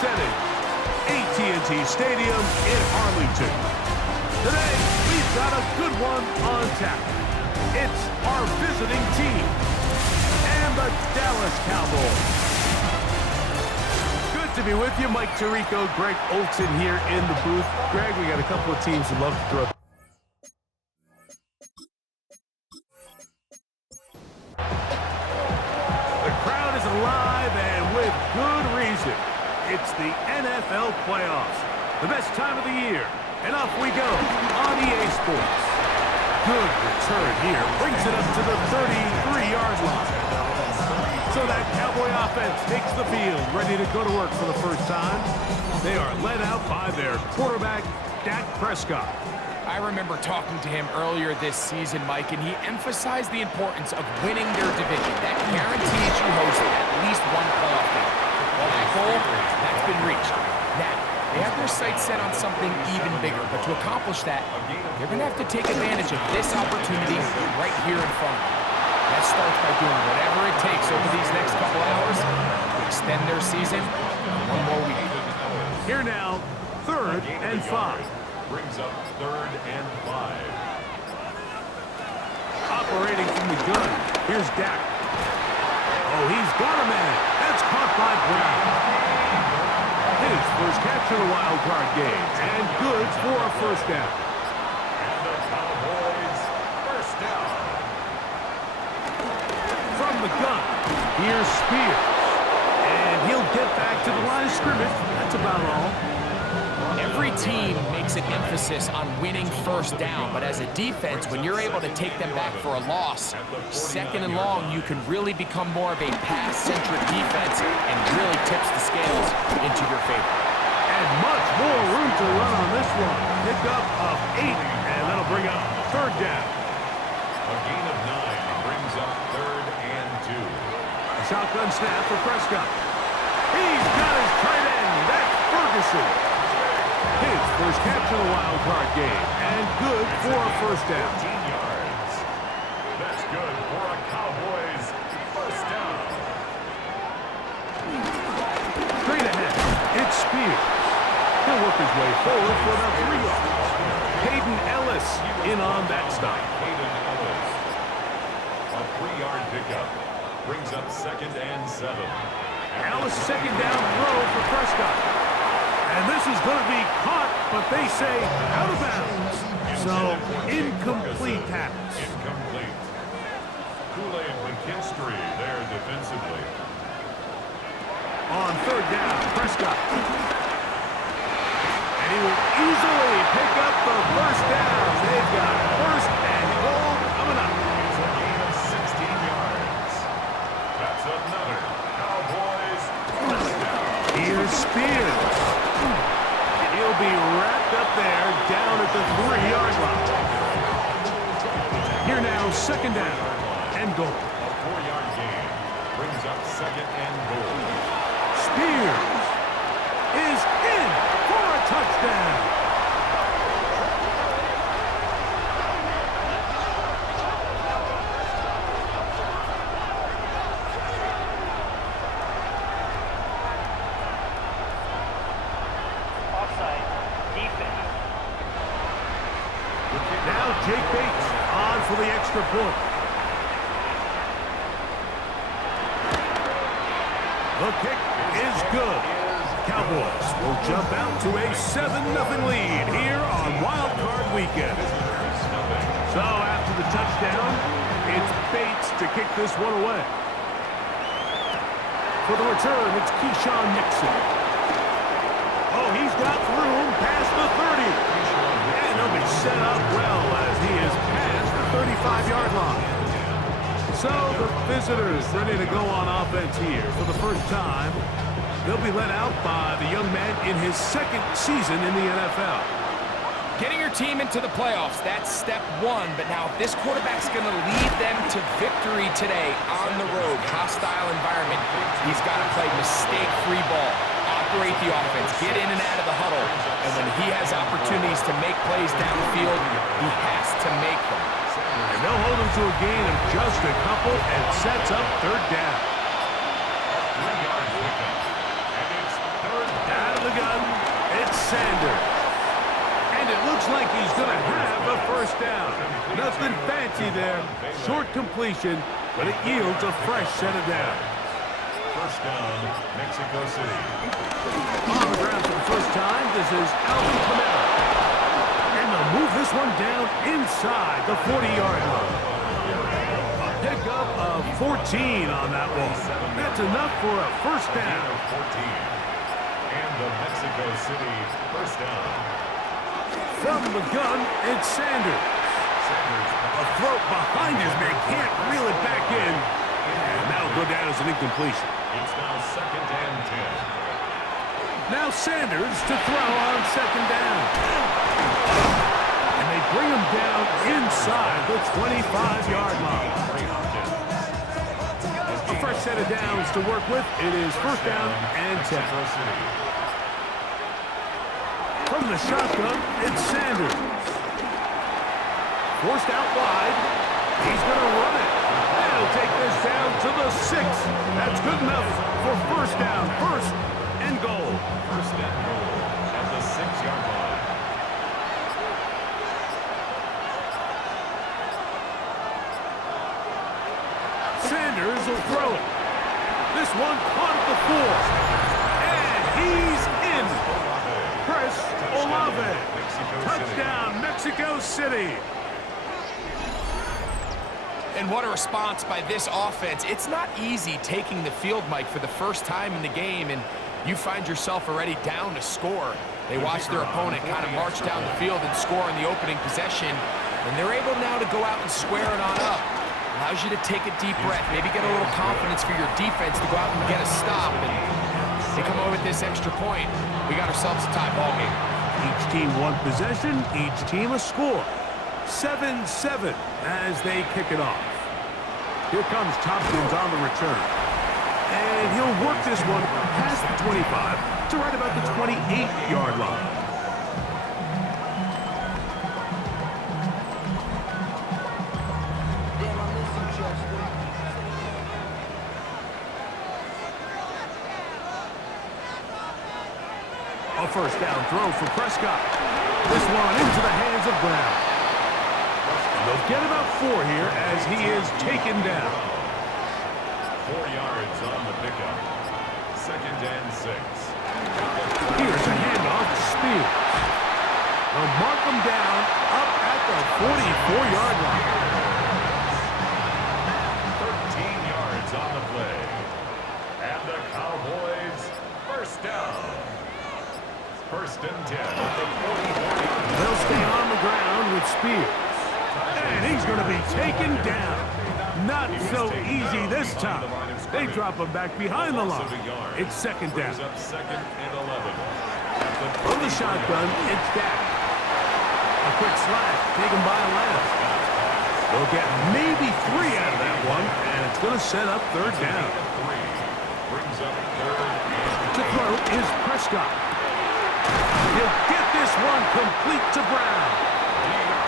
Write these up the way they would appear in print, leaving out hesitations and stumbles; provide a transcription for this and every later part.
setting, AT&T Stadium in Arlington. Today, we've got a good one on tap. It's our visiting team and the Dallas Cowboys. Good to be with you, Mike Tirico, Greg Olson here in the booth. Greg, we got a couple of teams who love to throw. The crowd is alive and with good reason. It's the NFL playoffs, the best time of the year. And off we go on EA Sports. Good return here. Brings it up to the 33-yard line. So that Cowboy offense takes the field, ready to go to work for the first time. They are led out by their quarterback, Dak Prescott. I remember talking to him earlier this season, Mike, and he emphasized the importance of winning their division. That guarantees you host at least one playoff game. Well, that goal, that's been reached. Now, they have their sights set on something even bigger, but to accomplish that, they're going to have to take advantage of this opportunity right here in front of them. That starts by doing whatever it takes over these next couple hours to extend their season one more week. Here now, 3rd and 5. Brings up 3rd and 5. Operating from the gun. Here's Dak. Oh, he's got a man. That's caught by Brown. His first catch of the wild card game. And good for a first down. And the Cowboys first down. From the gun, here's Spears. And he'll get back to the line of scrimmage. That's about all. Every team makes an emphasis on winning first down, but as a defense, when you're able to take them back for a loss, 2nd and long, you can really become more of a pass-centric defense and really tips the scales into your favor. And much more room to run on this one. Pick up of 8, and that'll bring up 3rd down. A gain of 9 brings up 3rd and 2. A shotgun snap for Prescott. He's got his tight end. That's Ferguson. His first catch of the wild card game, and good for a first down. 15 yards. That's good for a Cowboys first down. Straight ahead, it's Spears. He'll work his way forward for about 3 yards. Hayden Ellis in on that stop. Hayden Ellis. A 3-yard pickup brings up 2nd and 7. Ellis' second down throw for Prescott. And this is going to be caught, but they say out of bounds. So, incomplete pass. Incomplete. Kool-Aid McKinstry there defensively. On 3rd down, Prescott. And he will easily pick up the first down. They've got 1st and goal coming up. It's a gain of 16 yards. That's another Cowboys first down. Here's Spears. He'll be wrapped up there down at the 3-yard line. Here now, 2nd down and goal. A 4-yard gain brings up 2nd and goal. Spears is in for a touchdown. Now Jake Bates on for the extra point. The kick is good. Cowboys will jump out to a 7-0 lead here on Wildcard Weekend. So after the touchdown, it's Bates to kick this one away. For the return, it's Keyshawn Nixon. Oh, he's got room past the 30. And he'll be set up well as he is past the 35-yard line. So the visitors ready to go on offense here for the first time. They'll be led out by the young man in his 2nd season in the NFL. Getting your team into the playoffs, that's step 1, but now this quarterback's going to lead them to victory today on the road. Hostile environment. He's got to play mistake-free ball. Operate the offense, get in and out of the huddle, and when he has opportunities to make plays downfield, he has to make them. And they'll hold him to a gain of just a couple and sets up 3rd down. 3-yard pickup, and it's 3rd down. Sanders. And it looks like he's going to have a first down. Nothing fancy there. Short completion, but it yields a fresh set of downs. First down, Mexico City. On the ground for the first time, this is Alvin Kamara. And they'll move this one down inside the 40-yard line. A pickup of 14 on that one. That's enough for a first down. 14. And the Mexico City first down. From the gun, it's Sanders. A throw behind his man, can't reel it back in. And that'll go down as an incompletion. It's now 2nd and 10. Now Sanders to throw on second down. And they bring him down inside the 25-yard line. A fresh set of downs to work with. It is first down and 10. From the shotgun, it's Sanders. Forced out wide. He's going to run it. They'll take this down to the 6. That's good enough for first down. First and goal. First and goal at the 6-yard line. Sanders will throw it. This one caught at the 4. And he's in. Chris Olave. Touchdown, Mexico City. And what a response by this offense. It's not easy taking the field, Mike, for the first time in the game, and you find yourself already down to score. They watch their opponent kind of march down the field and score in the opening possession, and they're able now to go out and square it on up. Allows you to take a deep breath, maybe get a little confidence for your defense to go out and get a stop. And they come over with this extra point. We got ourselves a tie ball game. Each team one possession, each team a score. 7-7 as they kick it off. Here comes Tompkins on the return. And he'll work this one past the 25 to right about the 28-yard line. A first down throw for Prescott. This one into the hands of Brown. They'll get about 4 here as he is taken down. 4 yards on the pickup. 2nd and 6. Here's a handoff to Spears. They'll mark him down up at the 44-yard line. 13 yards on the play. And the Cowboys first down. 1st and 10 at the 44. They'll stay on the ground with Spears. And he's going to be taken down. Not so easy this time. They drop him back behind the line. It's 2nd down. Up 2nd and 11. From the shotgun, it's Dak. A quick slash taken by Lamb. They'll get maybe 3 out of that one, and it's going to set up 3rd down. Brings up 3rd. To throw is Prescott. He'll get this one complete to Brown.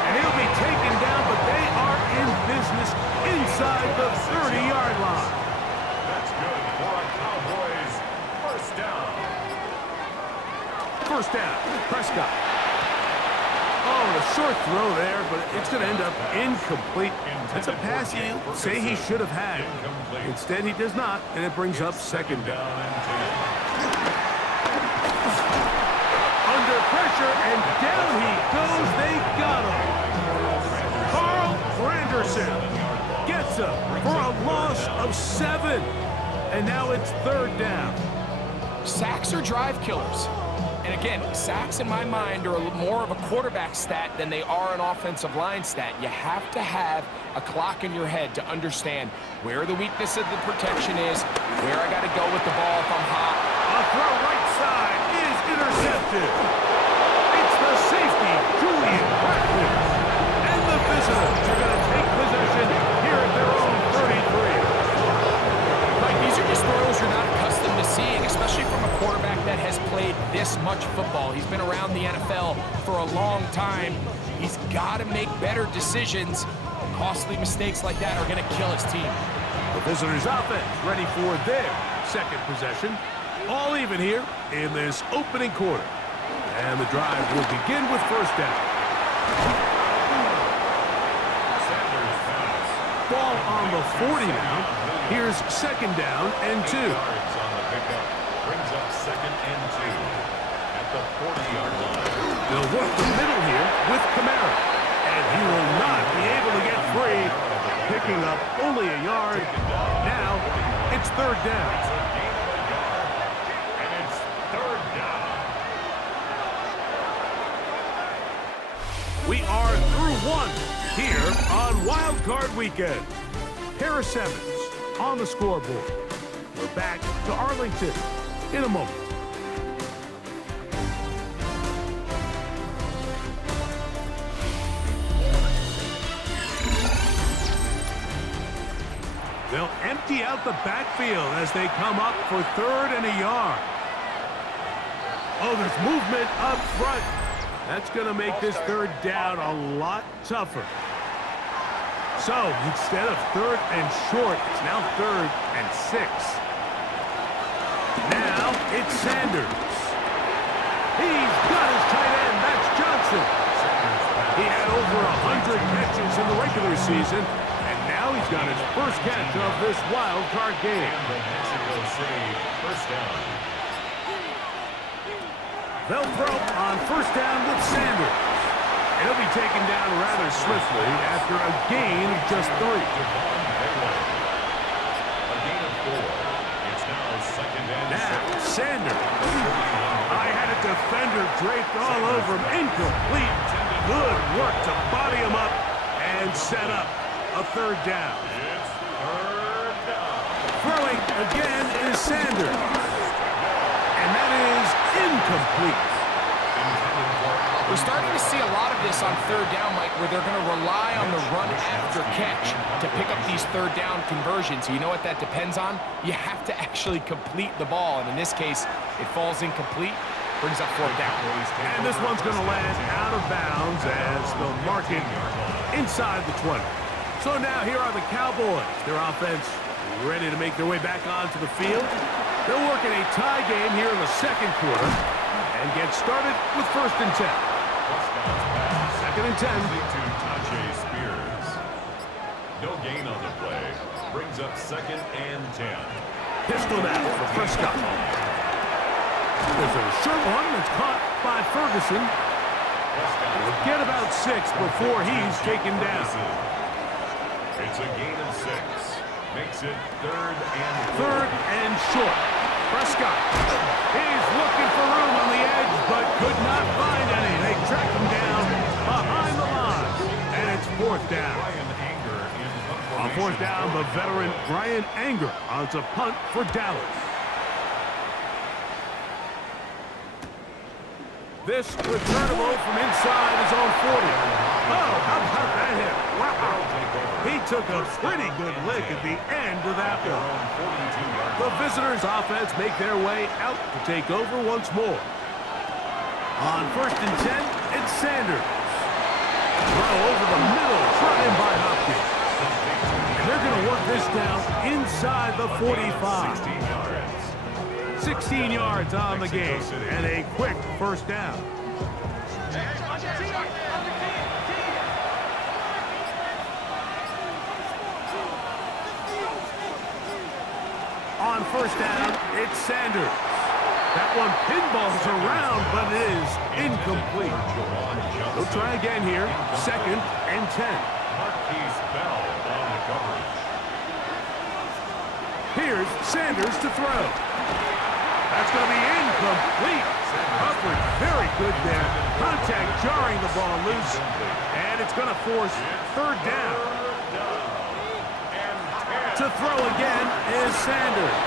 And he'll be taken down, but they are in business inside the 30-yard line. That's good for a Cowboys first down. First down, Prescott. Oh, a short throw there, but it's going to end up incomplete. That's a pass you say he should have had. Instead, he does not, and it brings up 2nd down. Under pressure, and down he goes. They got him. Carl Granderson gets him for a loss of 7. And now it's 3rd down. Sacks are drive killers. And again, sacks in my mind are more of a quarterback stat than they are an offensive line stat. You have to have a clock in your head to understand where the weakness of the protection is, where I got to go with the ball if I'm hot. A throw right side is intercepted. It's the safety, Julian Radcliffe. And the visitors are going to take possession here at their own 33. Like, these are just throws you're not accustomed to seeing, especially from a quarterback that has played this much football. He's been around the NFL for a long time. He's got to make better decisions. Costly mistakes like that are going to kill his team. The visitors' offense ready for their 2nd possession. All even here in this opening quarter. And the drive will begin with first down. Ball on the 40 now. Here's second down and 2. Yards on the pickup. Brings up second and 2 at the 40-yard line. They'll work the middle here with Kamara. And he will not be able to get free. Picking up only a yard. Now it's third down. It's a gain of a yard. And it's third down. We are through one here on Wildcard Weekend. Harris Evans on the scoreboard. We're back to Arlington in a moment. They'll empty out the backfield as they come up for third and a yard. Oh, there's movement up front. That's going to make this third down a lot tougher. So, instead of third and short, it's now third and 6. Now, it's Sanders. He's got his tight end. That's Johnson. He had over 100 catches in the regular season, and now he's got his first catch of this wild card game. And the Mexico save. First down. They'll throw on first down with Sanders. He'll be taken down rather swiftly after a gain of just 3. A gain of 4. It's now second and Now, Sanders. I had a defender draped all over him. Incomplete. Good work to body him up and set up a third down. It's third down. Throwing again is Sanders. And that is incomplete. We're starting to see a lot of this on third down, Mike, where they're going to rely on the run after catch to pick up these third down conversions. You know what that depends on? You have to actually complete the ball, and in this case, it falls incomplete, brings up fourth down. And this one's going to land out of bounds as they'll mark it inside the 20. So now here are the Cowboys. Their offense ready to make their way back onto the field. They'll work in a tie game here in the second quarter and get started with first and 10. Second and 10. To Tajay Spears. No gain on the play. Brings up second and 10. Pistol now for Prescott. There's a short one that's caught by Ferguson. Will get about 6 before he's taken down. It's a gain of 6. Makes it Third and short. Prescott. He's looking for room on the edge, but could not find any. They track him down behind the line, and it's fourth down. On fourth down, the veteran Brian Anger on to punt for Dallas. This returnable from inside his own 40. Oh, how about that hit? Wow. He took a pretty good lick at the end of that one. The visitors' offense make their way out to take over once more. On first and 10, it's Sanders. Throw over the middle, trying by Hopkins. And they're going to work this down inside the 45. 16 yards on the game, and a quick first down. On first down, it's Sanders. That one pinballs around, but it is incomplete. They'll try again here. Second and 10. Marquise Bell on the coverage. Here's Sanders to throw. That's going to be incomplete. Coverage very good there. Contact jarring the ball loose. And it's going to force third down. To throw again is Sanders.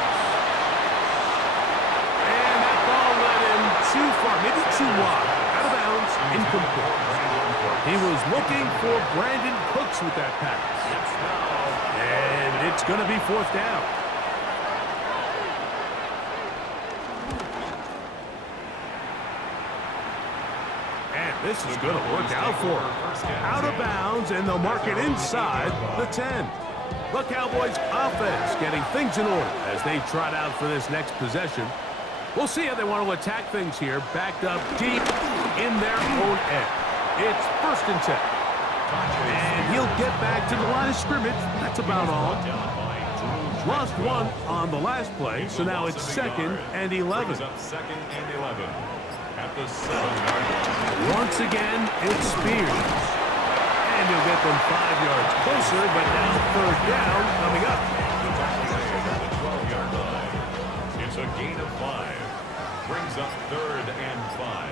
And that ball led him too far, maybe too wide. Out of bounds, incomplete. He was looking for Brandon Cooks with that pass. And it's going to be fourth down. This is going to work out for him. Out of bounds, and they'll mark it inside the 10. The Cowboys offense getting things in order as they trot out for this next possession. We'll see how they want to attack things here, backed up deep in their own end. It's 1st and 10. And he'll get back to the line of scrimmage. That's about all. Lost one on the last play, so now it's 2nd and 11. Second and 11 at the 7-yard line. Once again, it's Spears. And he'll get them 5 yards closer, but now 3rd down coming up. The 12-yard line. It's a gain of 5. Brings up 3rd and 5.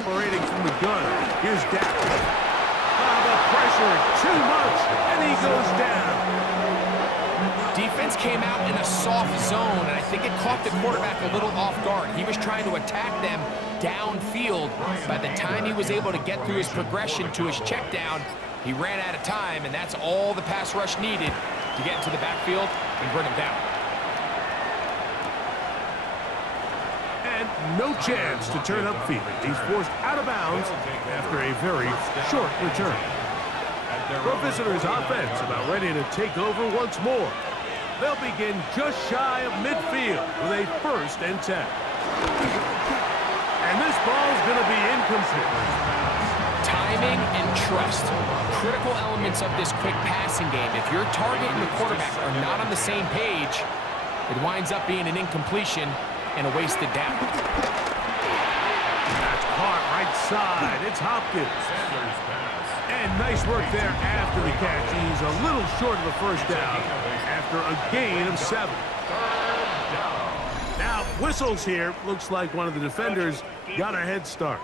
Operating from the gun. Here's Dak. The pressure, too much, and he goes down. Defense came out in a soft zone, and I think it caught the quarterback a little off guard. He was trying to attack them downfield. By the time he was able to get through his progression to his check down, he ran out of time, and that's all the pass rush needed to get into the backfield and bring him down. And no chance to turn upfield. He's forced out of bounds after a very short return. The visitors' offense about ready to take over once more. They'll begin just shy of midfield with a 1st and 10. And this ball's going to be incomplete. Timing and trust, critical elements of this quick passing game. If your target and the quarterback are not on the same page, it winds up being an incompletion and a wasted down. That's caught right side. It's Hopkins. Sanders pass. And nice work there after the catch. He's a little short of the 1st down after a gain of 7. 3rd down. Now, whistles here. Looks like one of the defenders got a head start.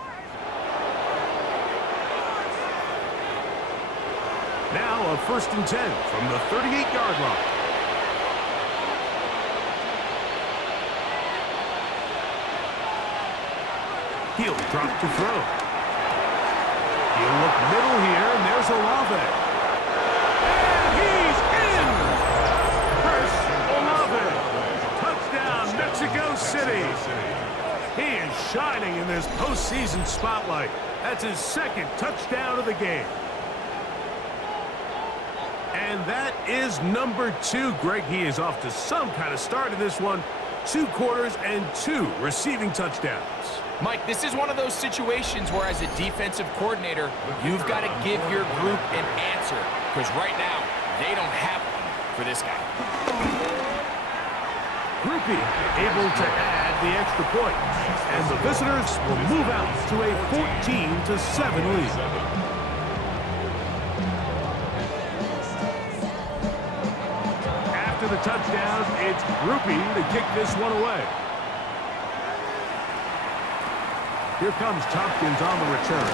Now a 1st and 10 from the 38-yard line. He'll drop to throw. He'll look middle here, and there's Olave. And he's in! Chris Olave. Touchdown, Mexico City. He is shining in this postseason spotlight. That's his 2nd touchdown of the game. And that is number 2. Greg, he is off to some kind of start in this one. 2 quarters and 2 receiving touchdowns. Mike, this is one of those situations where as a defensive coordinator, you've got to give your group an answer. Because right now, they don't have one for this guy. Groupie able to add the extra point. And the visitors will move out to a 14-7 lead. After the touchdown, it's Groupie to kick this one away. Here comes Tompkins on the return.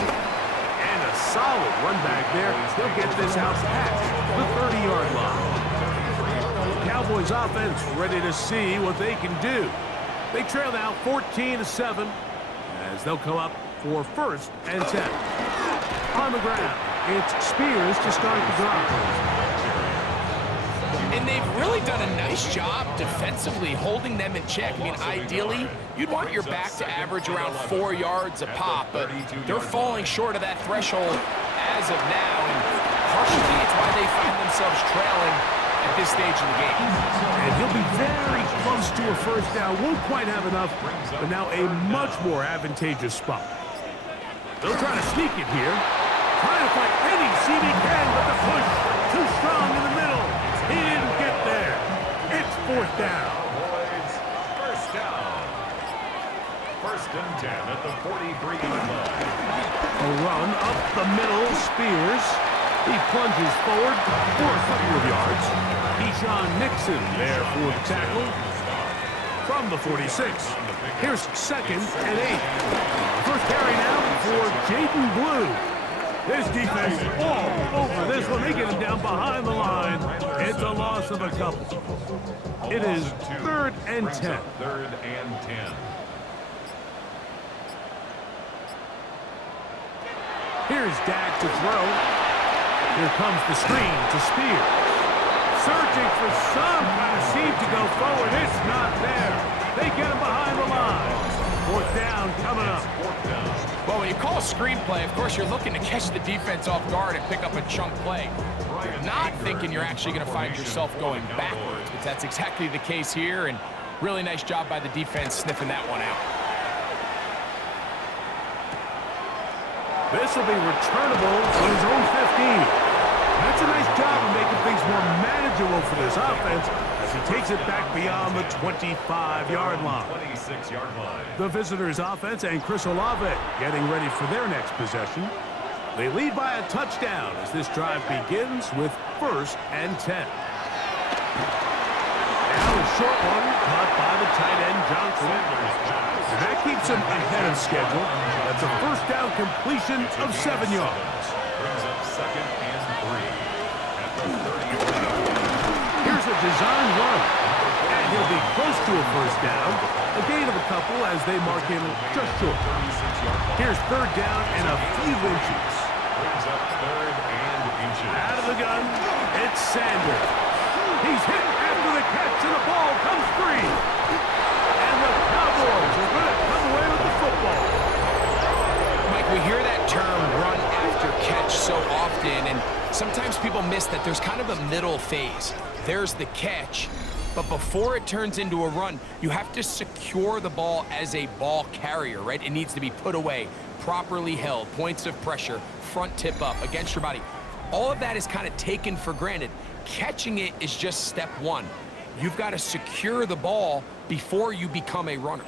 And a solid run back there. He'll get this out past the 30-yard line. Cowboys offense ready to see what they can do. They trail now 14-7 as they'll come up for 1st and 10. On the ground, it's Spears to start the drive. And they've really done a nice job defensively holding them in check. I mean, ideally, you'd want your back to average around 4 yards a pop, but they're falling short of that threshold as of now, and partially it's why they find themselves trailing at this stage of the game. And he'll be very close to a 1st down. Won't quite have enough, but now a much more advantageous spot. They'll try to sneak it here. Trying to find any seam he can, but the push too strong in the middle. He didn't get there. It's 4th down. Cowboys, 1st down. 1st and 10 at the 43-yard line. A run up the middle, Spears. He plunges forward for a couple of yards. Deshaun Nixon there for the tackle. From the 46. Here's 2nd and 8. First carry now for Jaden Blue. This defense all over this one. They get him down behind the line. It's a loss of a couple. It is 3rd and 10. 3rd and 10. Here's Dak to throw. Here comes the screen to Spears. Searching for some kind of seam to go forward. It's not there. They get him behind the line. 4th down coming up. 4th down. Well, when you call a screenplay, of course, you're looking to catch the defense off guard and pick up a chunk play. You're not thinking you're actually going to find yourself going backwards, but that's exactly the case here, and Really nice job by the defense sniffing that one out. This will be returnable from his own 15. That's a nice job of making things more manageable for this offense as he takes it back beyond the 25-yard line. 26-yard line. The visitors' offense and Chris Olave getting ready for their next possession. They lead by a touchdown as this drive begins with 1st and 10. Now a short one caught by the tight end Johnson. And that keeps him ahead of schedule. That's a 1st down completion of 7 yards. Brings up 2nd and 3 at the 30-yard line. Here's a design run, and he'll be close to a 1st down. A gain of a couple as they mark him just short. 36-yard line. Here's 3rd down and a few inches. Brings up 3rd and inches. Out of the gun, it's Sanders. He's hit after the catch, and the ball comes free. And the Cowboys are going to come away with the football. Mike, we hear that term run after catch so often, and sometimes people miss that there's kind of a middle phase. There's the catch, but before it turns into a run, you have to secure the ball as a ball carrier, right? It needs to be put away, properly held, points of pressure, front tip up against your body. All of that is kind of taken for granted. Catching it is just step one. You've got to secure the ball before you become a runner.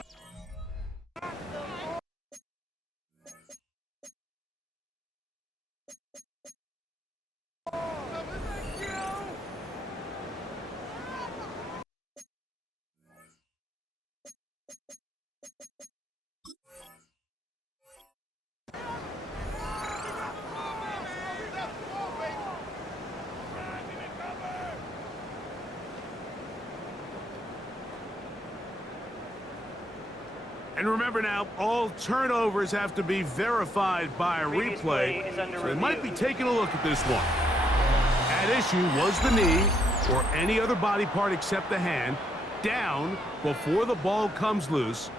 And remember now, all turnovers have to be verified by a replay, so they might be taking a look at this one. At issue was the knee, or any other body part except the hand, down before the ball comes loose,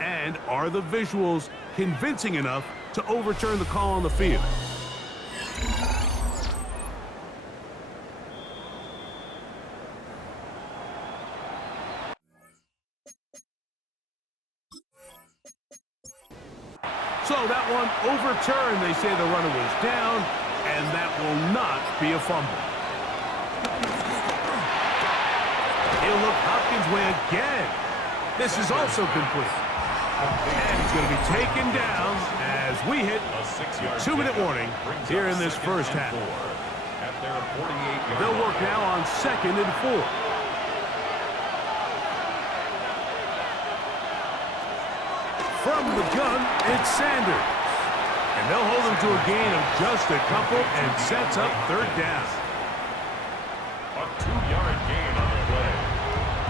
and are the visuals convincing enough to overturn the call on the field? So that one overturned. They say the runner was down, and that will not be a fumble. He'll look Hopkins' way again. This is also complete. And he's going to be taken down as we hit A 6-yard 2-minute warning here in this first half. At their 48-yard They'll work now on 2nd and 4. From the gun, it's Sanders. And they'll hold him to a gain of just a couple and sets up 3rd down. A 2-yard gain on the play.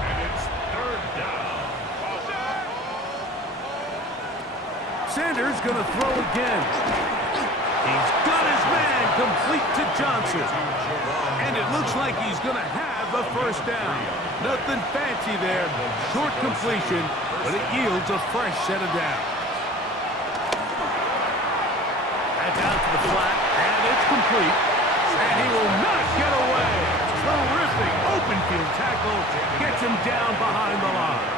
And it's 3rd down. Sanders going to throw again. He's got his man complete to Johnson. And it looks like he's going to have a 1st down. Nothing fancy there. Short completion, but it yields a fresh set of downs. That's out to the flat, and it's complete. And he will not get away. Terrific open field tackle gets him down behind the line.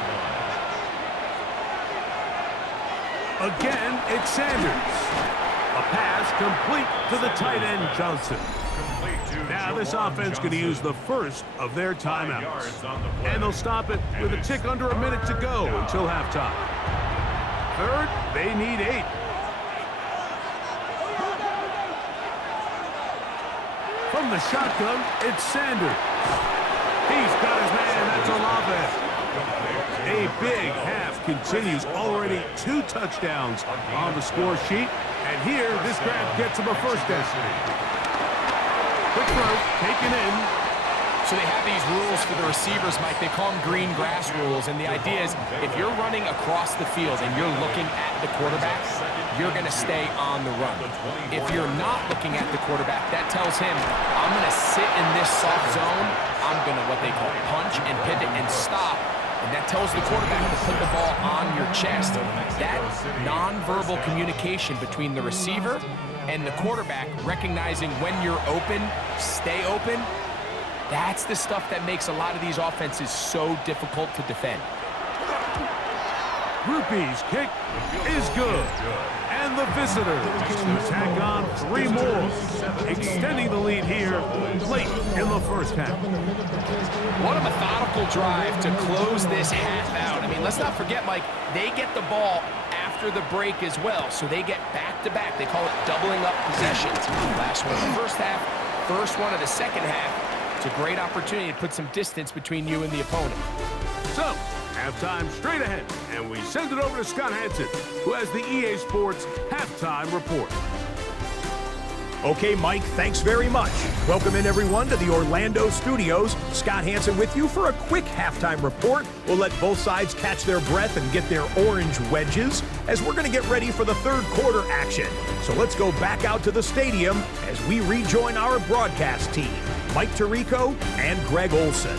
Again, it's Sanders. A pass complete to the tight end, Johnson. Now this offense going to use the first of their timeouts. And they'll stop it with a tick under a minute to go until halftime. 3rd, they need 8. From the shotgun, it's Sanders. He's got his man, that's Olave. A big half continues, already 2 touchdowns on the score sheet. And here, this grab gets him a 1st down. Quick throw, taken in. So they have these rules for the receivers, Mike. They call them green grass rules, and the idea is if you're running across the field and you're looking at the quarterback, you're going to stay on the run. If you're not looking at the quarterback, that tells him, I'm going to sit in this soft zone. I'm going to, what they call, punch and pivot and stop. And that tells the quarterback to put the ball on your chest. That nonverbal communication between the receiver and the quarterback, recognizing when you're open, stay open, that's the stuff that makes a lot of these offenses so difficult to defend. Groupie's kick is good. And the visitors tack on 3 more, extending the lead here late in the first half. What a methodical drive to close this half out. I mean, let's not forget, Mike, they get the ball after the break as well, so they get back-to-back. They call it doubling up possessions. Last one of the first half, first one of the second half. It's a great opportunity to put some distance between you and the opponent. So, halftime straight ahead, and we send it over to Scott Hansen, who has the EA Sports Halftime Report. Okay, Mike, thanks very much. Welcome in, everyone, to the Orlando studios. Scott Hansen with you for a quick halftime report. We'll let both sides catch their breath and get their orange wedges as we're going to get ready for the third quarter action. So let's go back out to the stadium as we rejoin our broadcast team, Mike Tirico and Greg Olson.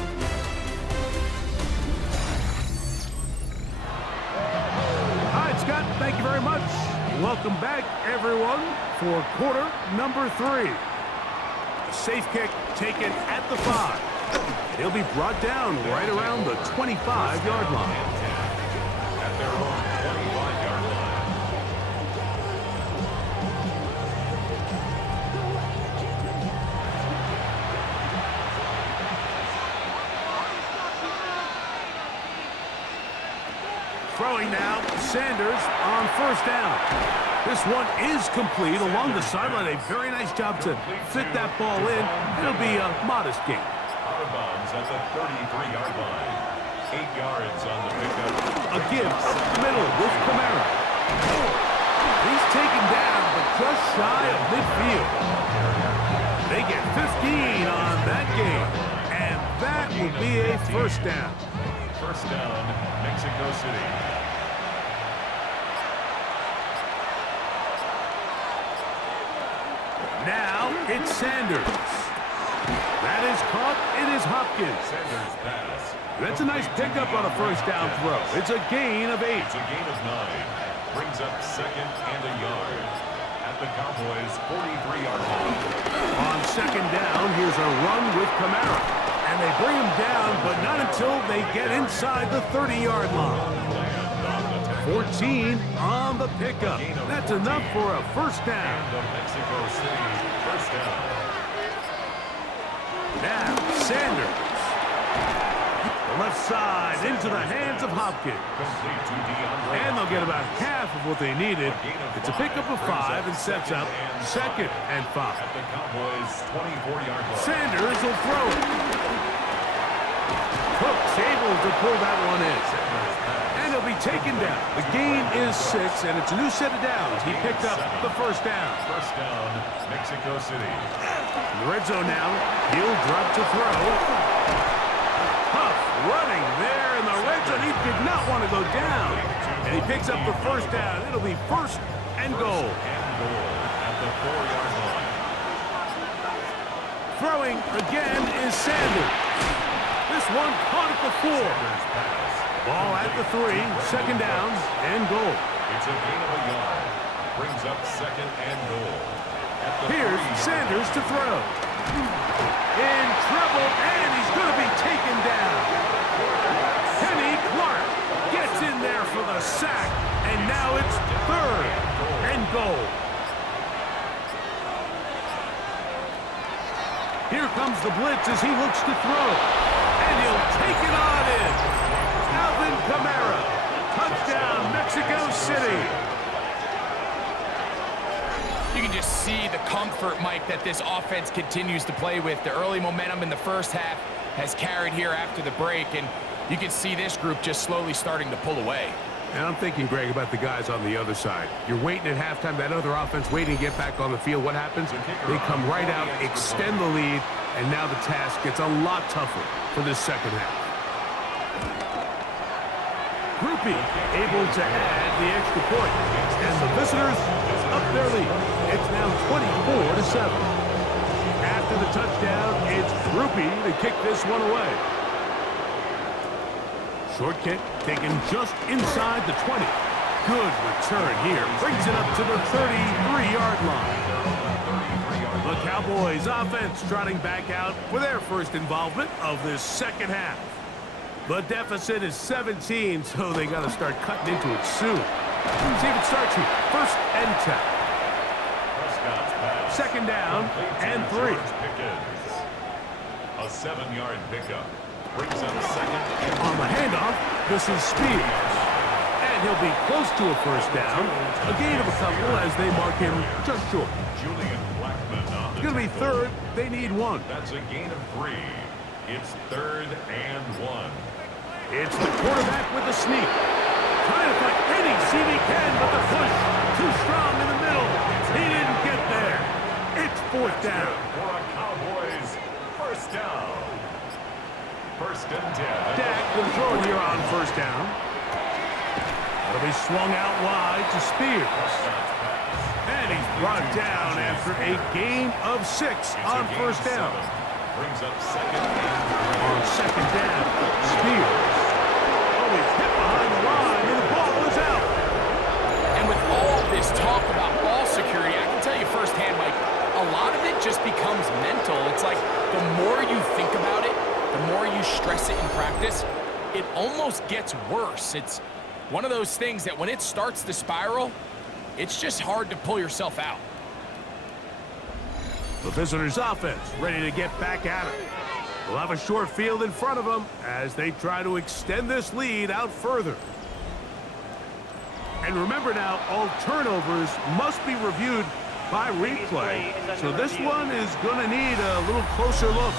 Hi, Scott. Thank you very much. Welcome back, everyone, for quarter number 3. A safe kick taken at the 5. He'll be brought down right around the 25-yard line. At their own 25-yard line. Throwing now, Sanders on first down. This one is complete along the sideline. A very nice job to fit that ball in. It'll be a modest gain. Out of bounds at the 33-yard line. 8 yards on the pickup. A give up the middle with Kamara. He's taken down, but just shy of midfield. They get 15 on that game, and that will be a first down. First down, Mexico City. Now it's Sanders. That is caught. It is Hopkins. Sanders pass. That's a nice pickup on a first down throw. It's a gain of 8. It's a gain of 9. Brings up second and a yard. At the Cowboys' 43-yard line. On second down, here's a run with Kamara. And they bring him down, but not until they get inside the 30-yard line. 14 on the pickup. That's enough for a first down. The Mexico City first down. Now, Sanders. The left side into the hands of Hopkins. Complete to DeAndre. And they'll get about half of what they needed. It's a pickup of 5 and sets up second and 5. At the Cowboys' 24-yard line. Sanders will throw it. Cook's able to pull that one in. And he'll be taken down. The gain is 6, and it's a new set of downs. He picked up the first down. First down, Mexico City. In the red zone now. He'll drop to throw. Huff running there in the red zone. He did not want to go down. And he picks up the first down. It'll be first and goal. And goal at the 4-yard line. Throwing again is Sanders. This one caught at the 4. Ball at the 3, second down, and goal. It's a gain of a yard. Brings up second and goal. At the Here's 3-yard Sanders to throw. In trouble, and he's going to be taken down. Kenny Clark gets in there for the sack, and now it's third and goal. Here comes the blitz as he looks to throw. And he'll take it on in. Alvin Kamara. Touchdown, Mexico City. You can just see the comfort, Mike, that this offense continues to play with. The early momentum in the first half has carried here after the break, and you can see this group just slowly starting to pull away. And I'm thinking, Greg, about the guys on the other side. You're waiting at halftime, that other offense waiting to get back on the field. What happens? They come right out, extend the lead, and now the task gets a lot tougher for this second half. Groupie able to add the extra point. And the visitors up their lead. It's now 24-7. After the touchdown, it's Groupie to kick this one away. Short kick taken just inside the 20. Good return here. Brings it up to the 33-yard line. The Cowboys offense trotting back out for their first involvement of this second half. The deficit is 17, so they got to start cutting into it soon. See if it starts here. First and 10. Second down and 3. A 7-yard pickup. Brings up second. On the handoff, this is Spears. And he'll be close to a first down. A gain of a couple as they mark him just short. Julian Blackman on the It's going to be third. They need 1. That's a gain of 3. It's 3rd and 1. It's the quarterback with the sneak. Trying to find any seam he can, but the push too strong in the middle. He didn't get there. It's 4th down. For a Cowboys first down. First and 10. Dak will throw here on first down. It'll be swung out wide to Spears. And he's brought down after a gain of 6 on first down. Brings up second and 3. On second down, Spears. Oh, he's hit behind the line, and the ball is out. And with all this talk about ball security, I can tell you firsthand, Mike, a lot of it just becomes mental. It's like the more you think about it, the more you stress it in practice, it almost gets worse. It's one of those things that when it starts to spiral, it's just hard to pull yourself out. The visitors' offense ready to get back at it. They'll have a short field in front of them as they try to extend this lead out further. And remember now, all turnovers must be reviewed by replay, so this one is going to need a little closer look.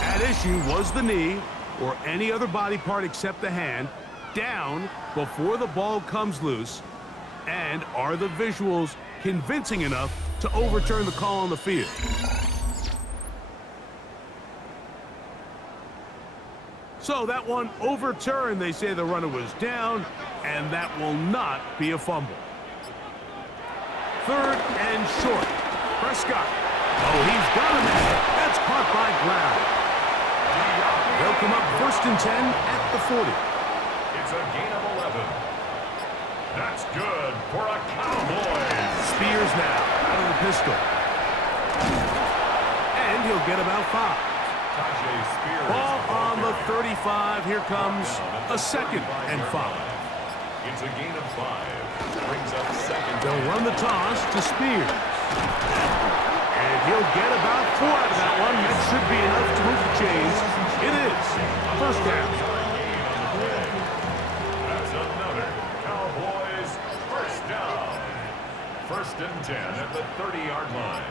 At issue was the knee, or any other body part except the hand, down before the ball comes loose, and are the visuals convincing enough to overturn the call on the field? So that one overturned. They say the runner was down, and that will not be a fumble. 3rd and short. Prescott. Oh, he's got him at it. That's caught by Brown. They'll come up first and 10 at the 40. It's a gain of 11. That's good for a Cowboys. Spears now out of the pistol. And he'll get about 5. Ball on the 35. Here comes a 2nd and 5. It's a gain of 5. Brings up second. They'll run the toss to Spears. And he'll get about 4 out of that one. That should be enough to move the chains. It is. First down. That's another Cowboys first down. First and 10 at the 30-yard line.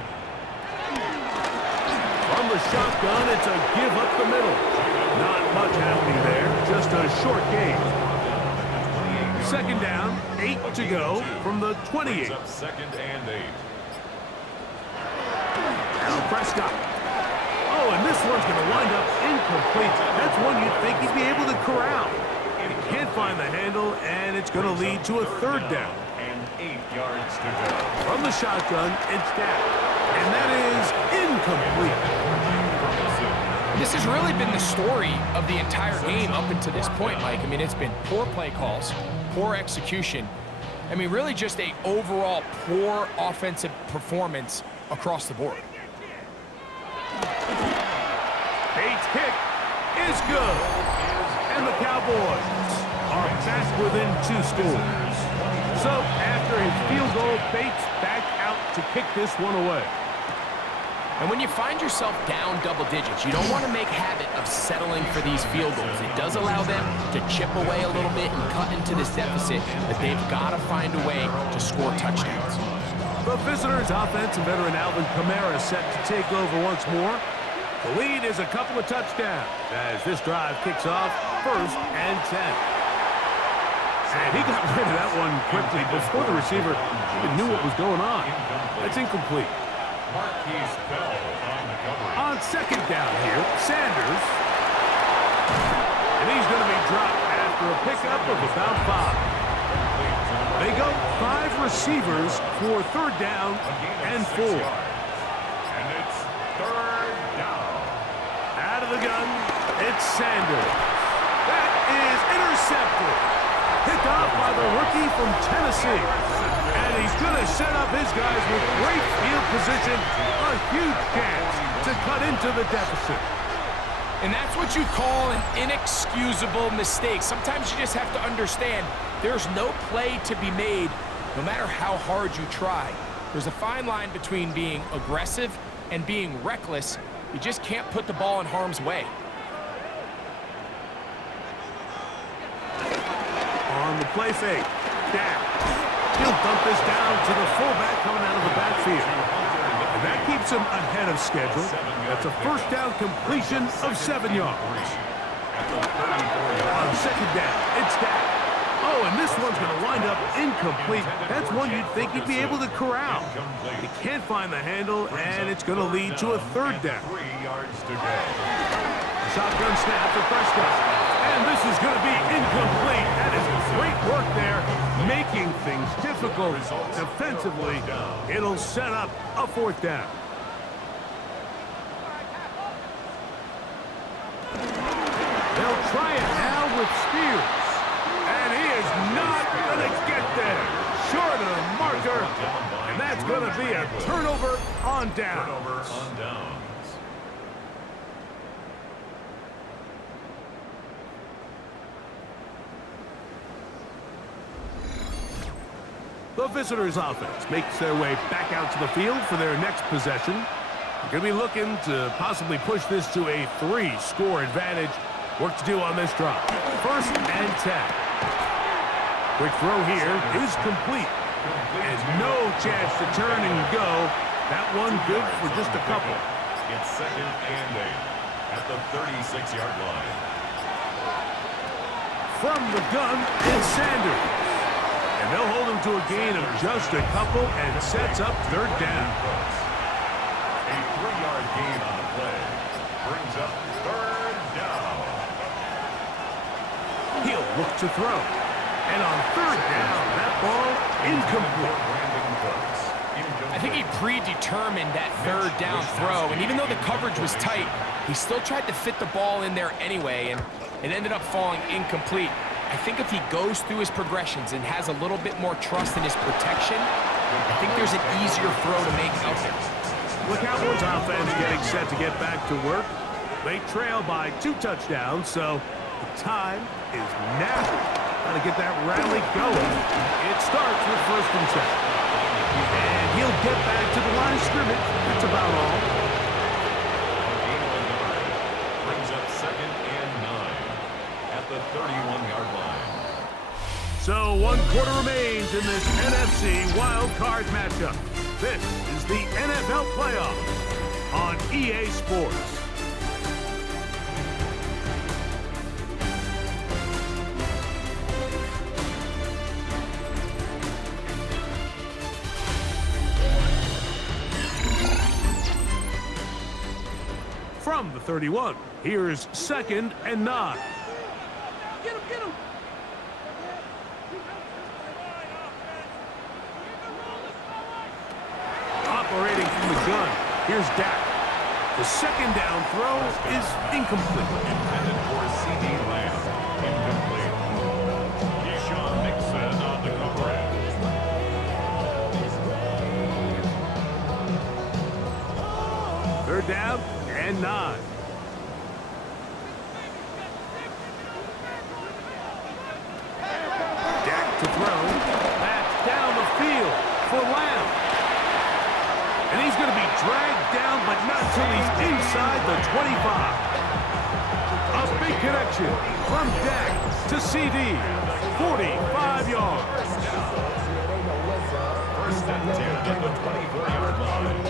From the shotgun, it's a give up the middle. Not much happening there. Just a short gain. Second down, 8 to go from the 28. Up second and 8. Now Prescott. Oh, and this one's going to wind up incomplete. That's one you'd think he'd be able to corral. He can't find the handle, and it's going to lead to a 3rd down. And 8 yards to go. From the shotgun, it's down. And that is incomplete. This has really been the story of the entire game up until this point, Mike. I mean, it's been poor play calls, poor execution. I mean, really just a overall poor offensive performance across the board. Bates' kick is good. And the Cowboys are back within 2 scores. So after his field goal, Bates back out to kick this one away. And when you find yourself down double digits, you don't want to make habit of settling for these field goals. It does allow them to chip away a little bit and cut into this deficit, but they've got to find a way to score touchdowns. The visitors' offense and veteran Alvin Kamara set to take over once more. The lead is a couple of touchdowns as this drive kicks off first and 10. And he got rid of that one quickly before the receiver even knew what was going on. That's incomplete. On second down here, Sanders. And he's going to be dropped after a pickup of about 5. They go 5 receivers for 3rd down and 4. And it's 3rd down. Out of the gun, it's Sanders. That is intercepted. Picked off by the rookie from Tennessee. And he's going to set up his guys with great field position. A huge chance to cut into the deficit. And that's what you call an inexcusable mistake. Sometimes you just have to understand there's no play to be made, no matter how hard you try. There's a fine line between being aggressive and being reckless. You just can't put the ball in harm's way. On the play fake, Dak. He'll dump this down to the fullback coming out of the backfield. And that keeps him ahead of schedule. That's a first down completion of 7 yards. On second down, it's Dak. Oh, and this one's going to wind up incomplete. That's one you'd think he'd be able to corral. He can't find the handle, and it's going to lead to a third down. 3 yards to go. Shotgun snap for Prescott. And this is going to be incomplete. That is great work there, making things difficult defensively. It'll set up a fourth down. They'll try it now with Spears. And he is not going to get there. Short of the marker. And that's going to be a turnover on downs. Turnover on downs. The visitors' offense makes their way back out to the field for their next possession. They're going to be looking to possibly push this to a 3-score advantage. Work to do on this drive. 1st and 10. Quick throw here is complete. And no chance to turn and go. That one good for just a couple. It's 2nd and 8 at the 36-yard line. From the gun, it's Sanders. And they'll hold him to a gain of just a couple and sets up third down. A 3-yard gain on the play brings up third down. He'll look to throw. And on third down, that ball incomplete. I think he predetermined that third down throw, and even though the coverage was tight, he still tried to fit the ball in there anyway, and it ended up falling incomplete. I think if he goes through his progressions and has a little bit more trust in his protection, I think there's an easier throw to make out there. The Cowboys offense getting set to get back to work. They trail by 2 touchdowns, so the time is now. Got to get that rally going. It starts with 1st and 10. And he'll get back to the line of scrimmage. That's about all. Brings up 2nd and 9 at the 31-yard line. So 1 quarter remains in this NFC Wildcard matchup. This is the NFL playoffs on EA Sports. From the 31, here's 2nd and 9. Get him! Operating from the gun, here's Dak. The 2nd down throw is incomplete. Intended for C.D. Lamb. Incomplete. Keyshawn Nixon on the coverage. Third down and 9. Dak to throw. That's down the field for Lamb. And he's going to be dragged down, but not till he's inside the 25. A big connection from Dak to C.D. 45 yards. 1st and 10 at the 24-yard line.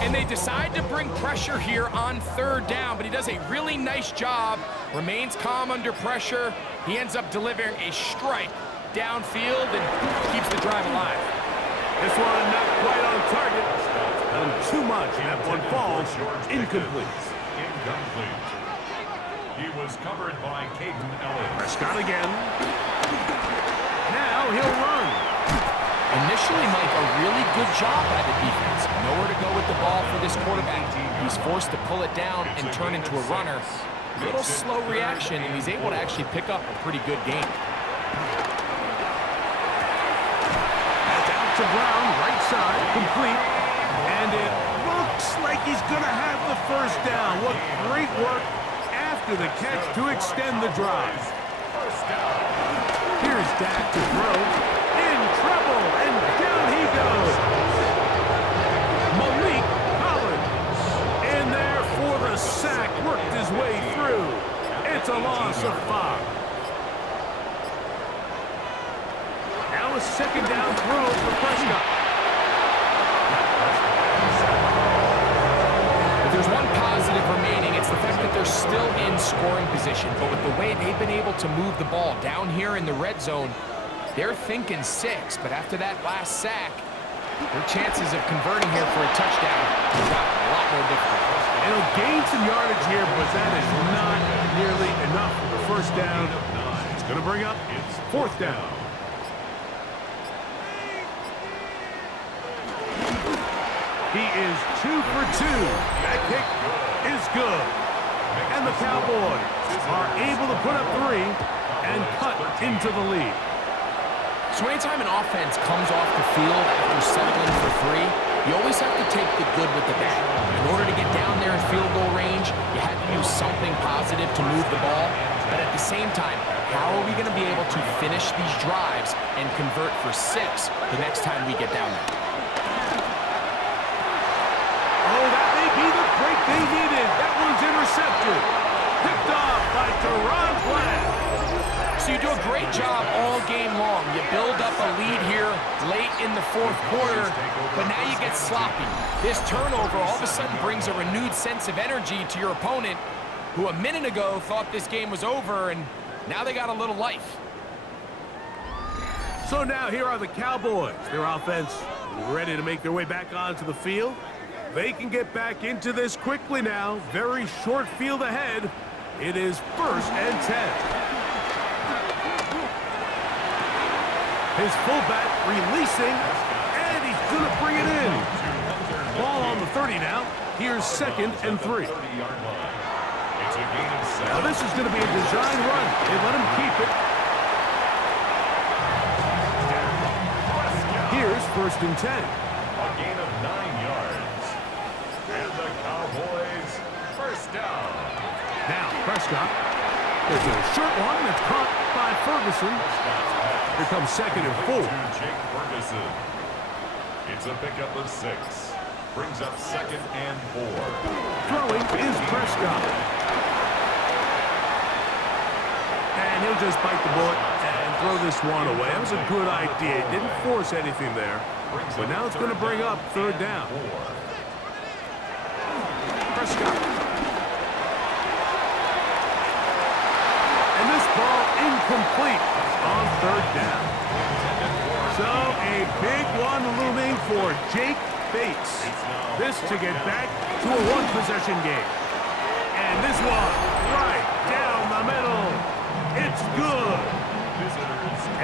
And they decide to bring pressure here on 3rd down, but he does a really nice job, remains calm under pressure. He ends up delivering a strike downfield and keeps the drive alive. This one not quite on target. Done too much, and that one falls incomplete. Incomplete. He was covered by Caden Ellis. Prescott again. Now he'll run. Initially, Mike, a really good job by the defense. Nowhere to go with the ball for this quarterback. He's forced to pull it down and turn into a runner. Little slow reaction, and he's able to actually pick up a pretty good game. That's out to Brown, right side, complete. And it looks like he's going to have the first down. What great work after the catch to extend the drive. Here's Dak to throw. In trouble, and down he goes. Malik Collins in there for the sack, worked his way through. It's a loss of 5. Now a second down throw for Prescott. If there's one positive remaining, it's the fact that they're still in scoring position. But with the way they've been able to move the ball down here in the red zone, they're thinking 6. But after that last sack, their chances of converting here for a touchdown have gotten a lot more difficult. And he'll gain some yardage here, but that is not nearly enough for the first down. It's going to bring up 4th down. He is 2 for 2. That kick is good. And the Cowboys are able to put up 3 and cut into the lead. So anytime an offense comes off the field after settling for 3, you always have to take the good with the bad. In order to get down there in field goal range, you have to do something positive to move the ball. But at the same time, how are we going to be able to finish these drives and convert for 6 the next time we get down there? Oh, that may be the break they needed. That one's intercepted. Picked off by Teron Black. So you do a great job all game long. You build up a lead here late in the 4th quarter, but now you get sloppy. This turnover all of a sudden brings a renewed sense of energy to your opponent, who a minute ago thought this game was over, and now they got a little life. So now here are the Cowboys. Their offense ready to make their way back onto the field. They can get back into this quickly now. Very short field ahead. It is 1st and 10. His fullback releasing, and he's going to bring it in. Ball on the 30 now. Here's 2nd and 3. Now this is going to be a design run. They let him keep it. Here's 1st and 10. A gain of 9 yards. And the Cowboys first down. Now Prescott. There's a short one that's caught by Ferguson. Here comes 2nd and 4. Jake Ferguson. It's a pickup of 6. Brings up 2nd and 4. Throwing is Prescott. And he'll just bite the bullet and throw this one away. That was a good idea. Didn't force anything there. But now it's going to bring up 3rd down. Prescott. And this ball incomplete on 3rd down. So a big one looming for Jake Bates. This to get back to a 1-possession game. And this one right down the middle. It's good.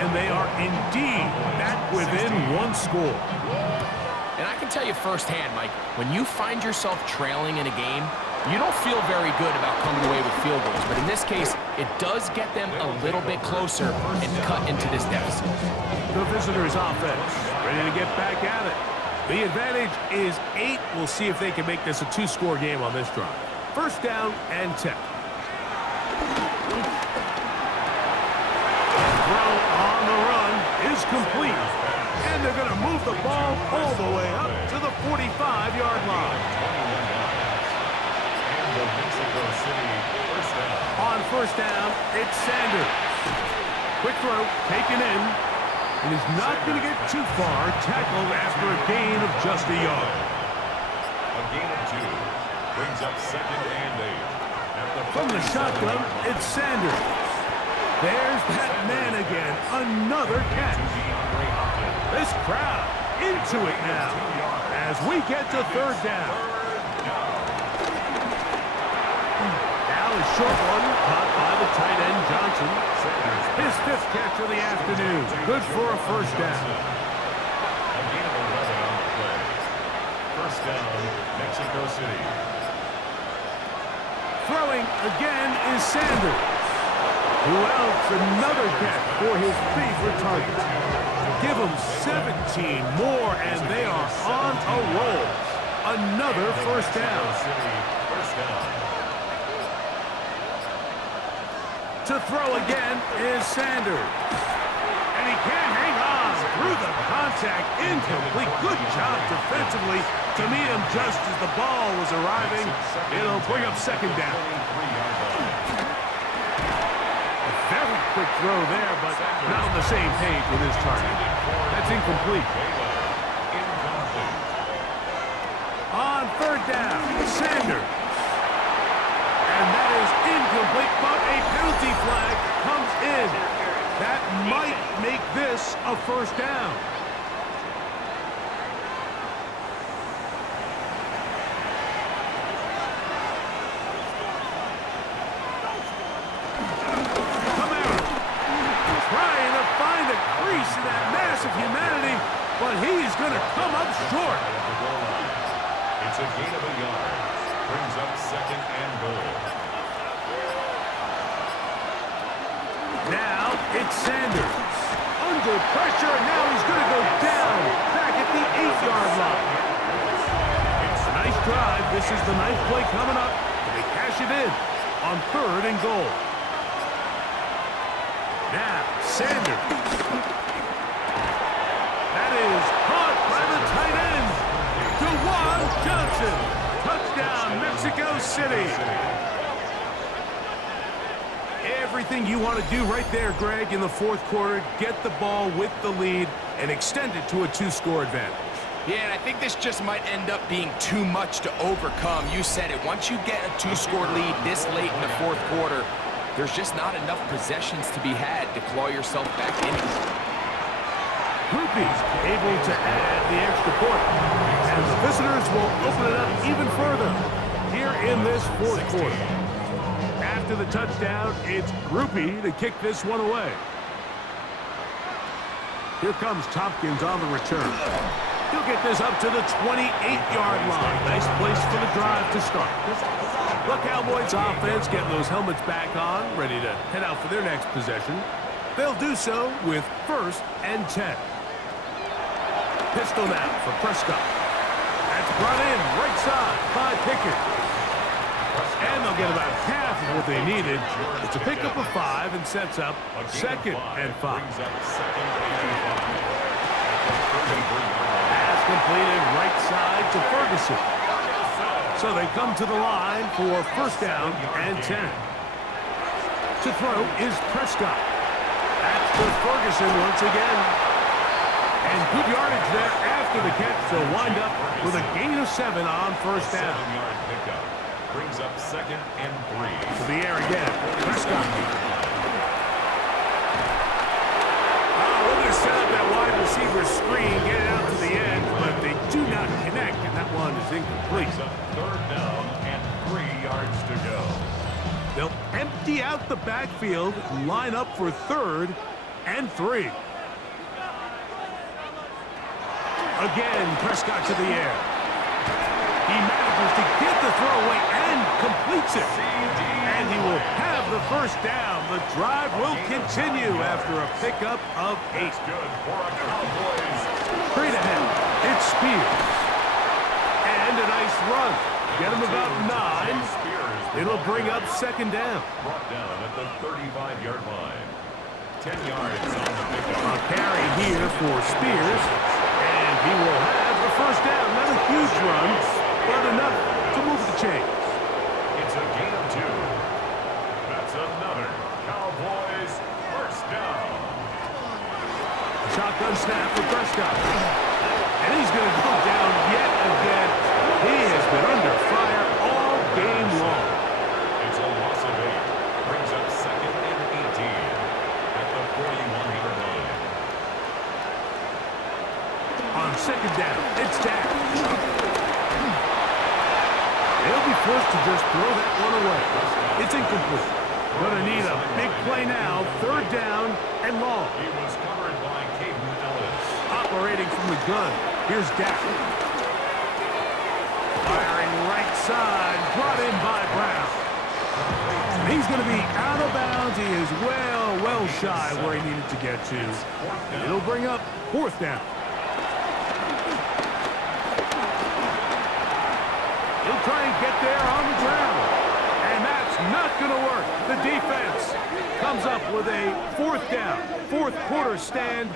And they are indeed back within 1 score. And I can tell you firsthand, Mike, when you find yourself trailing in a game, you don't feel very good about coming away with field goals. But in this case, it does get them a little bit closer and cut into this deficit. The visitors' offense ready to get back at it. The advantage is 8. We'll see if they can make this a 2-score game on this drive. 1st down and 10. Throw on the run is complete. And they're going to move the ball all the way up to the 45-yard line. On 1st down, it's Sanders. Quick throw, taken in. And he's not going to get too far. Tackled after a gain of just a yard. A gain of 2. Brings up 2nd and 8. From the shotgun, it's Sanders. There's that man again. Another catch. This crowd into it now as we get to 3rd down. Now a short one caught by the tight end Johnson. His 5th catch of the afternoon. Good for a 1st down. A gain of 11 on the play. 1st down, Mexico City. Throwing again is Sanders. Who else? Another catch for his favorite target. give them 17 more, and they are on a roll. Another first down. To throw again is Sanders. And he can't hang on through the contact. Incomplete. Good job defensively to meet him just as the ball was arriving. It'll bring up second down. A very quick throw there, but not on the same page with his target. That's incomplete. On third down, Sanders. And that is incomplete, but a penalty flag comes in. That might make this a first down. Camaro trying to find a crease in that mass of humanity, but he's going to come up short. It's a gain of a yard. Brings up second and goal. Now it's Sanders. Under pressure, and now he's going to go down. Back at the 8-yard line. It's a nice drive. This is the ninth play coming up. And they cash it in on third and goal. Now, Sanders. That is caught by the tight end. DeJuan Johnson. Touchdown, Mexico City. Everything you want to do right there, Greg, in the fourth quarter. Get the ball with the lead and extend it to a 2-score advantage. Yeah, and I think this just might end up being too much to overcome. You said it. Once you get a 2-score lead this late in the fourth quarter, there's just not enough possessions to be had to claw yourself back in it. Groupies able to add the extra point. And the visitors will open it up even further here in this fourth quarter. After the touchdown, it's Groupie to kick this one away. Here comes Tompkins on the return. He'll get this up to the 28-yard line. Nice place for the drive to start. The Cowboys offense getting those helmets back on, ready to head out for their next possession. They'll do so with 1st and 10. Pistol now for Prescott. That's brought in right side by Pickett. And they'll get about half of what they needed. It's a pickup of 5 and sets up 2nd and 5. Pass completed right side to Ferguson. So they come to the line for 1st down and 10. To throw is Prescott. That's to Ferguson once again. And good yardage there after the catch. They'll wind up with a gain of 7 on 1st down. 7-yard pickup. Brings up 2nd and 3. To the air again. Prescott. Looking to set up that wide receiver screen, get it out to the end, but they do not connect, and that one is incomplete. Brings up 3rd down and 3 yards to go. They'll empty out the backfield, line up for 3rd and 3. Again, Prescott to the air. He manages to get the throw away and completes it. And he will have the 1st down. The drive will continue after a pickup of 8. Good for a Cowboys. Straight ahead, it's Spears. And a nice run. Get him about 9. It'll bring up 2nd down. Brought down at the 35-yard line. 10 yards on the pickup. A carry here for Spears. And he will have the 1st down. Not a huge run, but enough to move the chains. It's a gain of 2. That's another Cowboys 1st down. Shotgun snap for Prescott. And he's going to go down yet again. He has been under fire all game long. It's a loss of 8. Brings up 2nd and 18 at the 41-yard line. On 2nd down, it's Dak. They'll be forced to just throw that one away. It's incomplete. Gonna need a big play now. 3rd down and long. He was covered by Caden Ellis. Operating from the gun. Here's Dak. Firing right side. Brought in by Brown. He He's going to be out of bounds. He is well shy where he needed to get to. It'll bring up 4th down. He'll try and get there on the ground. And that's not going to work. The defense comes up with a 4th down, 4th quarter stand,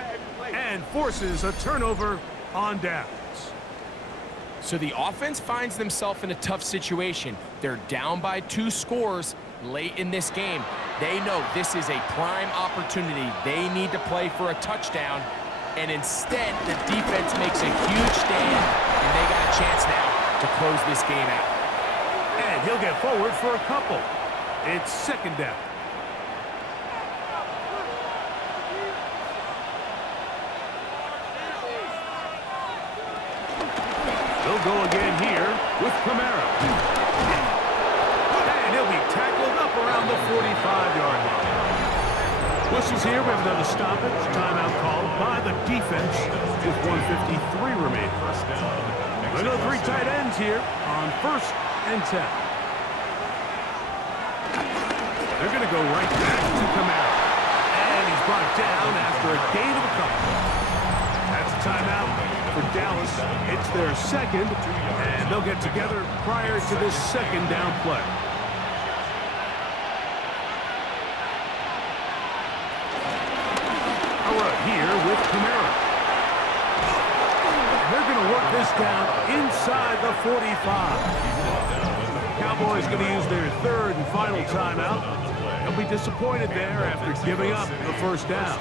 and forces a turnover on downs. So the offense finds themselves in a tough situation. They're down by 2 scores late in this game. They know this is a prime opportunity. They need to play for a touchdown, and instead the defense makes a huge stand, and they got a chance now to close this game out. And he'll get forward for a couple. It's 2nd down. He'll go again here with Kamara. And he'll be tackled up around the 45-yard line. Whistles here. We have another stoppage. Timeout called by the defense with 1:53 remaining. Another 3 tight ends here on 1st and 10. They're going to go right back to Kamara. And he's brought down after a gain of a couple. That's a timeout for Dallas. It's their 2nd, and they'll get together prior to this 2nd down play. All right, here with Kamara. They're going to work this down inside the 45. Cowboys going to use their 3rd and final timeout. They'll be disappointed there after giving up the 1st down.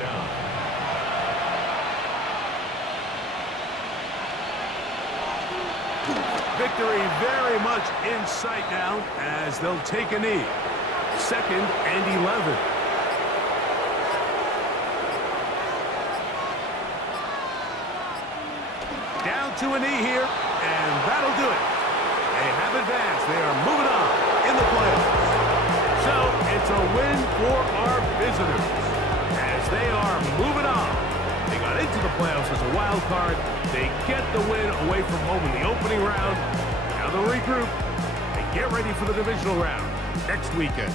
Victory very much in sight now as they'll take a knee. 2nd and 11. Down to a knee here, and that'll do it. They have advanced. They are moving on in the playoffs. So it's a win for our visitors as they are moving on. They got into the playoffs as a wild card. They get the win away from home in the opening round. Now they'll regroup and get ready for the divisional round next weekend.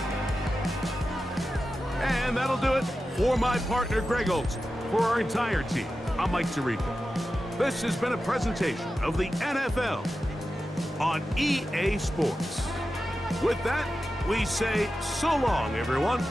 And that'll do it for my partner, Greg Olson. For our entire team, I'm Mike Tirico. This has been a presentation of the NFL on EA Sports. With that, we say so long, everyone.